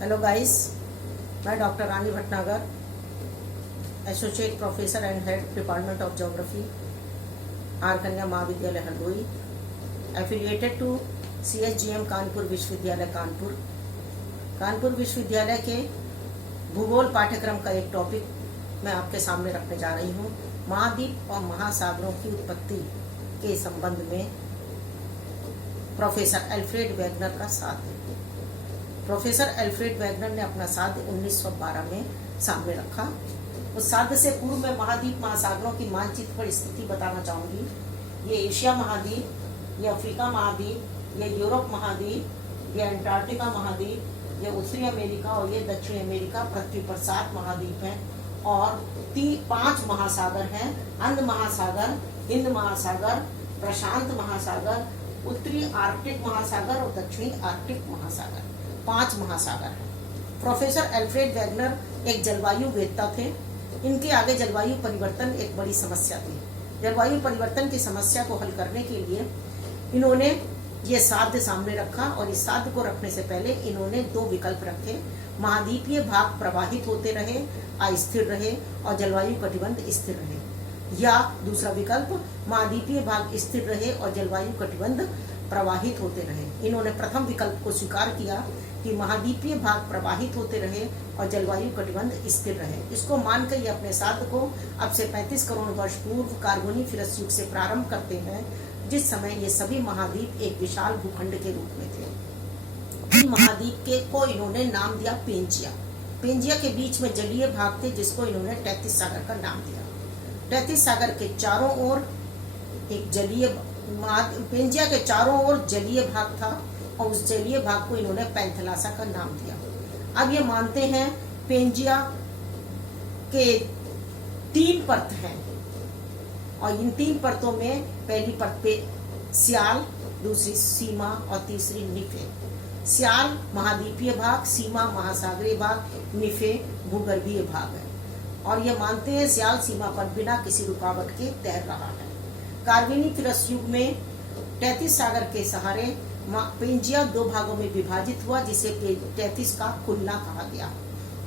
Hello guys, मैं doctor Rani Bhatnagar, associate professor and head department of geography, R Kanya Mahavidyalaya Hardoi, affiliated to CSGM Kanpur Vishwavidyalaya Kanpur. Kanpur विश्वविद्यालय के भूगोल पाठ्यक्रम का एक टॉपिक मैं आपके सामने रखने जा रही हूँ। महाद्वीप और महासागरों की उत्पत्ति के संबंध में प्रोफेसर एल्फ्रेड वेगनर का साथ है। प्रोफेसर एल्फ्रेड वेगनर ने अपना साध्य 1912 में सामने रखा। उस साध्य से पूर्व में महाद्वीप महासागरों की मानचित्र पर स्थिति बताना चाहूंगी। ये एशिया महाद्वीप, ये अफ्रीका महाद्वीप, ये यूरोप महाद्वीप, ये अंटार्कटिका महाद्वीप, ये उत्तरी अमेरिका और ये दक्षिणी अमेरिका। पृथ्वी पर 7 महाद्वीप हैं और 5 महासागर हैं। अंध महासागर, हिंद महासागर, प्रशांत महासागर, उत्तरी आर्कटिक महासागर और दक्षिणी आर्कटिक महासागर। 5 महासागर हैं। प्रोफेसर एल्फ्रेड वेगनर एक जलवायु वेत्ता थे। इनके आगे जलवायु परिवर्तन एक बड़ी समस्या थी। जलवायु परिवर्तन की समस्या को हल करने के लिए इन्होंने ये साध्य सामने रखा और इस साध्य को रखने से पहले इन्होंने 2 विकल्प रखे। महाद्वीपीय भाग प्रवाहित होते रहे, अस्थिर रहे और जलवायु कटिबंध स्थिर रहे, या दूसरा विकल्प महाद्वीपीय भाग स्थिर रहे और जलवायु कटिबंध प्रवाहित होते रहे। इन्होंने प्रथम विकल्प को स्वीकार किया कि महाद्वीपीय भाग प्रवाहित होते रहे और जलवायु कटिबंध स्थिर रहे। इसको मानकर ये अपने साध्य को अब से 35 करोड़ वर्ष पूर्व कार्बोनिफेरस युग से प्रारंभ करते हैं, जिस समय ये सभी महाद्वीप एक विशाल भूखंड के रूप में थे। इन महाद्वीप के को इन्होंने नाम दिया पेंजिया। पेंजिया के बीच में जलीय भाग थे जिसको इन्होंने तैतीस सागर का नाम दिया। तैतीस सागर के चारों ओर एक जलीय, पेंजिया के चारों ओर जलीय भाग था और उस जलीय भाग को इन्होंने पैंथलासा का नाम दिया। अब ये मानते हैं पेंजिया के 3 परत हैं और इन 3 परतों में पहली परत पे स्याल, दूसरी सीमा और तीसरी निफे। स्याल महाद्वीपीय भाग, सीमा महासागरीय भाग, निफे भूगर्भीय भाग है। और ये मानते हैं स्याल सीमा पर बिना किसी रुकावट के तैर रहा है। कार्बोनिफेरस युग में 33 सागर के सहारे पेंजिया 2 भागों में विभाजित हुआ, जिसे 33 का कुल्ला कहा गया।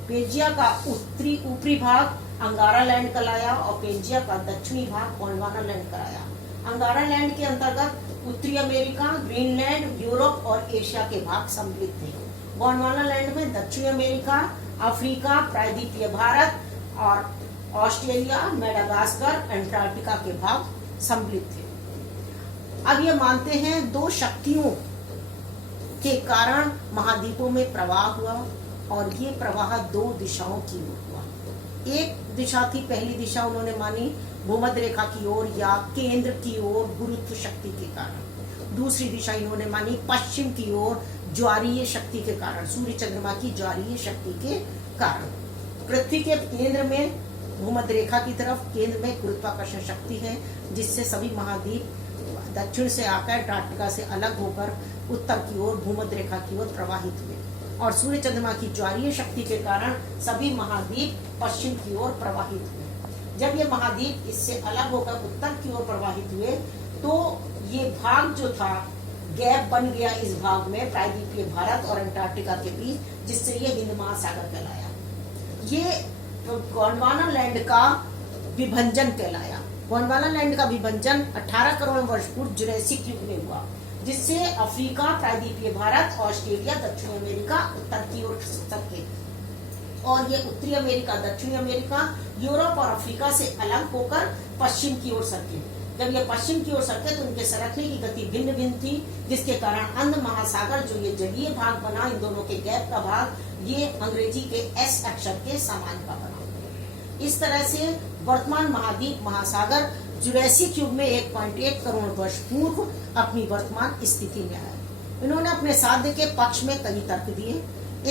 पेंजिया का ऊपरी भाग अंगारा लैंड कहलाया और पेंजिया का दक्षिणी भाग गोंडवाना लैंड कहलाया। अंगारा लैंड के अंतर्गत उत्तरी अमेरिका, ग्रीनलैंड, यूरोप और एशिया के भाग सम्मिलित थे। गोंडवाना लैंड में दक्षिणी अमेरिका, अफ्रीका, प्रायद्वीपीय भारत और ऑस्ट्रेलिया, मेडागास्कर, अंटार्कटिका के भाग सम्मिलित थे। अब ये मानते हैं 2 शक्तियों के कारण महाद्वीपों में प्रवाह हुआ और ये प्रवाह 2 दिशाओं की ओर हुआ। एक दिशा थी, पहली दिशा उन्होंने मानी भूमध्य रेखा की ओर या केंद्र की ओर गुरुत्व शक्ति के कारण। दूसरी दिशा इन्होंने मानी पश्चिम की ओर ज्वारीय शक्ति के कारण, सूर्य चंद्रमा की ज्वारीय शक्ति के कारण। पृथ्वी के केंद्र में भूमध्य रेखा की तरफ केंद्र में गुरुत्वाकर्षण शक्ति है, जिससे सभी महाद्वीप दक्षिण से आकर अंटार्कटिका से अलग होकर उत्तर की ओर भूमध्य रेखा की ओर प्रवाहित हुए और सूर्य चंद्रमा की ज्वारीय शक्ति के कारण सभी महाद्वीप पश्चिम की ओर प्रवाहित हुए। जब ये महाद्वीप इससे अलग होकर उत्तर की ओर प्रवाहित हुए तो ये भाग जो था, गैप बन गया इस भाग में प्रायद्वीपीय भारत और अंटार्कटिका के बीच, जिससे ये हिंद महासागर कहलाया। ये गोंडवाना लैंड का विभंजन कहलाया। गोंडवाना लैंड का विभंजन 18 करोड़ वर्ष पूर्व जुरैसिक युग में हुआ, जिससे अफ्रीका, प्रायद्वीपीय भारत, ऑस्ट्रेलिया, दक्षिणी अमेरिका उत्तर की ओर सके और ये उत्तरी अमेरिका, दक्षिणी अमेरिका, यूरोप और अफ्रीका से अलग होकर पश्चिम की ओर सरके। जब ये पश्चिम की ओर सरके तो उनके सरकने की गति भिन्न भिन्न थी, जिसके कारण अंध महासागर जो ये जलीय भाग बना, इन दोनों के गैप का भाग, ये अंग्रेजी के S अक्षर के समान का बना। इस तरह से वर्तमान महाद्वीप महासागर जुरैसिक युग में 1.1 करोड़ वर्ष पूर्व अपनी वर्तमान स्थिति में आए। इन्होंने अपने साध्य के पक्ष में कई तर्क दिए।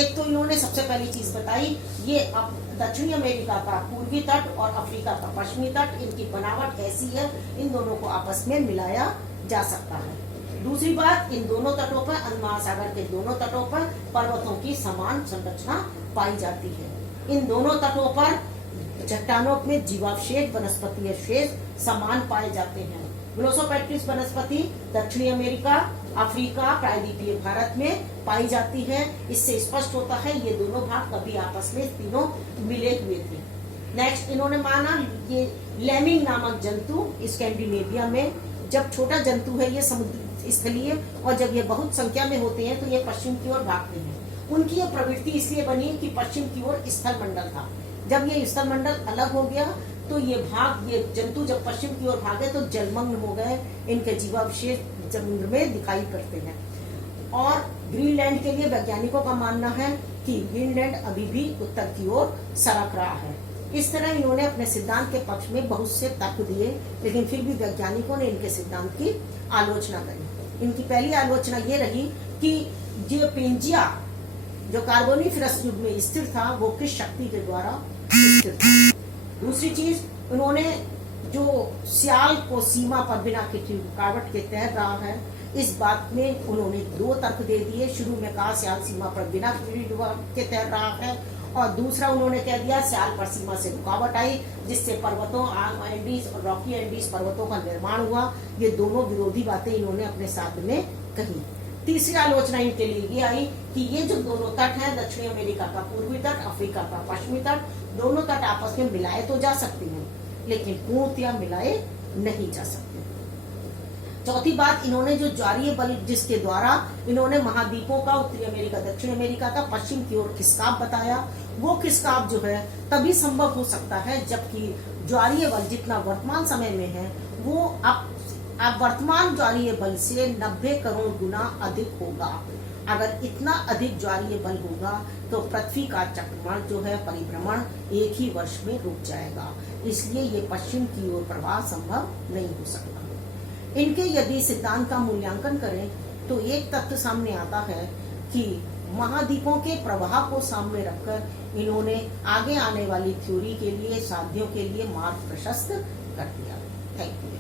एक तो इन्होंने सबसे पहली चीज बताई, ये दक्षिणी अमेरिका का पूर्वी तट और अफ्रीका का पश्चिमी तट, इनकी बनावट ऐसी है, इन दोनों को आपस में मिलाया जा सकता है। दूसरी बात, इन दोनों तटों पर, अंध महासागर के दोनों तटों पर पर्वतों की समान संरचना पाई जाती है। इन दोनों तटों पर चट्टानों में जीवावशेष, वनस्पति अवशेष समान पाए जाते हैं। ग्लोसोपेट्रिस वनस्पति दक्षिणी अमेरिका, अफ्रीका, प्रायद्वीपीय भारत में पाई जाती है। इससे स्पष्ट होता है ये दोनों भाग कभी आपस में तीनों मिले हुए थे। नेक्स्ट इन्होंने माना ये लेमिंग नामक जंतु स्कैंडिनेविया में, जब छोटा जंतु है ये समुद्र स्थलीय और जब ये बहुत संख्या में होते हैं तो ये पश्चिम की ओर भागते हैं। उनकी ये प्रवृत्ति इसलिए बनी कि पश्चिम की ओर स्थल मंडल था। जब ये स्थल मंडल अलग हो गया तो ये जंतु जब पश्चिम की ओर भागे तो जलमग्न हो गए। इनके जीवावशेष समुद्र में दिखाई पड़ते हैं। और ग्रीनलैंड के लिए वैज्ञानिकों का मानना है कि ग्रीनलैंड अभी भी उत्तर की ओर सरक रहा है। इस तरह इन्होंने अपने सिद्धांत के पक्ष में बहुत से तर्क दिए, लेकिन फिर भी वैज्ञानिकों ने इनके सिद्धांत की आलोचना करी। इनकी पहली आलोचना ये रही कि ये पेंजिया जो कार्बोनिफेरस युग में स्थिर था वो किस शक्ति के द्वारा स्थिर था। दूसरी चीज, उन्होंने जो सियाल को सीमा पर बिना किसी रुकावट के तैर रहा है, इस बात में उन्होंने दो तर्क दे दिए। शुरू में कहा सियाल सीमा पर बिना किसी रुकावट के तैर रहा है, और दूसरा उन्होंने कह दिया सियाल पर सीमा से रुकावट आई जिससे पर्वतों एंडीज और रॉकी एंडीज पर्वतों का निर्माण हुआ। ये दोनों विरोधी बातें इन्होंने अपने साथ में कही। तीसरी आलोचना इनके लिए ये आई कि ये जो दोनों तट हैं, दक्षिणी अमेरिका का पूर्वी तट, अफ्रीका का पश्चिमी तट, दोनों तट आपस में मिलाए तो जा सकते हैं लेकिन पूर्णतया मिलाए नहीं जा सकते। चौथी बात, इन्होंने जो ज्वारीय बल जिसके द्वारा इन्होंने महाद्वीपों का, उत्तरी अमेरिका, दक्षिण अमेरिका का पश्चिम की ओर खिसकाव बताया, वो खिसकाव जो है तभी संभव हो सकता है जबकि ज्वारीय बल जितना वर्तमान समय में है वो अब वर्तमान ज्वारीय बल से 90 करोड़ गुना अधिक होगा। अगर इतना अधिक ज्वारीय बल होगा तो पृथ्वी का चक्रवात जो है परिभ्रमण एक ही वर्ष में रुक जाएगा। इसलिए ये पश्चिम की ओर प्रवाह संभव नहीं हो सकता। इनके यदि सिद्धांत का मूल्यांकन करें तो एक तथ्य सामने आता है कि महाद्वीपों के प्रवाह को सामने रखकर इन्होंने आगे आने वाली थ्योरी के लिए, साध्यों के लिए मार्ग प्रशस्त कर दिया। Thank you.